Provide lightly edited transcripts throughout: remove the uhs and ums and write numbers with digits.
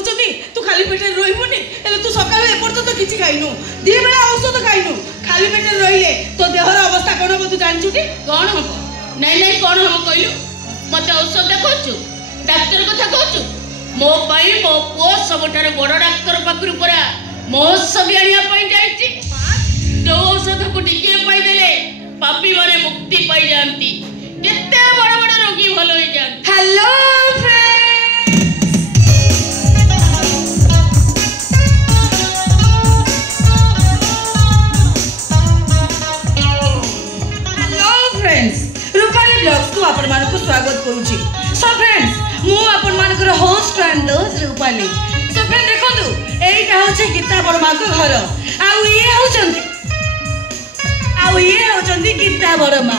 କରୁଛନ୍ତି ତୁ ଖାଲି ପେଟରେ ରହିବୁନି ହେଲେ ତୁ ସକାଳୁ ଏପର୍ଯ୍ୟନ୍ତ କିଛି ଖାଇନୁ ଦି ବେଳା ଔଷଧ ଖାଇନୁ ଖାଲି ପେଟରେ ରହିଲେ ତୋ ଦେହର ଅବସ୍ଥା କ'ଣ ହବ ତୁ ଜାଣିଛୁ କି? କ'ଣ ହବ? ନାଇଁ ନାଇଁ କ'ଣ ହବ କହିଲୁ? ମତେ ଔଷଧ ଦେଖାଉଛୁ, ଡାକ୍ତର କଥା କହୁଛୁ। ମୋ ପାଇଁ ମୋ ପୁଅ ସବୁଠାରୁ ବଡ଼ ଡାକ୍ତର ପାଖରୁ ପୁରା ମହୋତ୍ସବୀ ଆଣିବା ପାଇଁ ଯାଇଛି। ଯୋଉ ଔଷଧକୁ ଟିକିଏ ପାଇଦେଲେ ପାପୀ ମାନେ ମୁକ୍ତି ପାଇଯାଆନ୍ତି, କେତେ ବଡ଼ ବଡ଼ ରୋଗୀ ଭଲ ହେଇଯାଆନ୍ତି। ହ୍ୟାଲୋ आपण मानको स्वागत करूची। सो फ्रेंड्स मु आपण मानकर host and Rupali. So friend देखंतु एइटा होचे गीता बर्मा को घर आउ ये होचंदी गीता बर्मा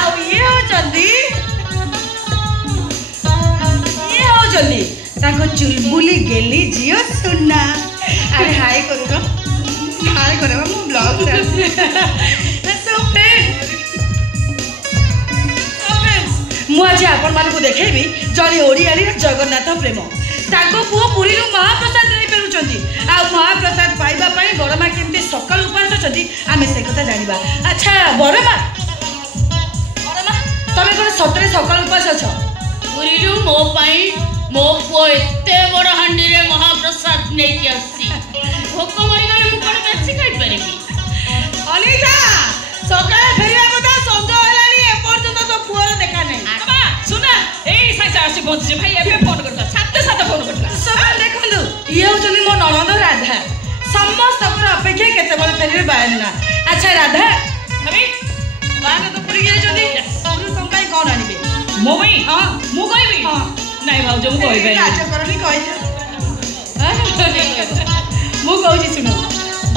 आउ ये होचंदी ताको चुलबुली गेली जियो सुना। अरे हाय करू हाय करे मु ब्लॉग सो फ्रेंड मुझे आपण मानक देखेबी जड़े ओडियारी जगन्नाथ प्रेम ताको पुओ पुरी महाप्रसाद नहीं फेरुचंती आ महाप्रसाद पाइबा पई बड़मा केमती सकाळ उपास अछंती आमे से कथा जानिबा। अच्छा बड़मा तमे कोन सतरे सकाळ उपास अछ? पुरी मो पई मो पुओ एते बड़ हांडी रे महाप्रसाद नै के आसी भोक मरि गले मु कोन बेसी खाइ परबी। अनिता सकाळ फेरिया कथा संज हलानी ए पर्यंत तो पुओर देखा नै। सुना एई साइसा आसी पहुंची भाई एबे फोन करता साथे साथे फोन करता। सब देखंदु ये होचनी मो ननद राधा समस्त पर अपेक्षा केते बल फेरिबे बायना। अच्छा राधा हबी बाने तो पुरी गेले जदी पुरी टंकाई कोन आनिबे मो भाई? हां मु कहबी। हां नाही भाउज मु कहबे राज करनी कहि मु कहूची सुनो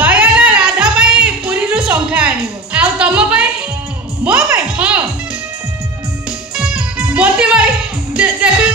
बायना राधा पई पुरी रु संख्या आनिबो आ तम पई मो पई हां मोती भाई देखो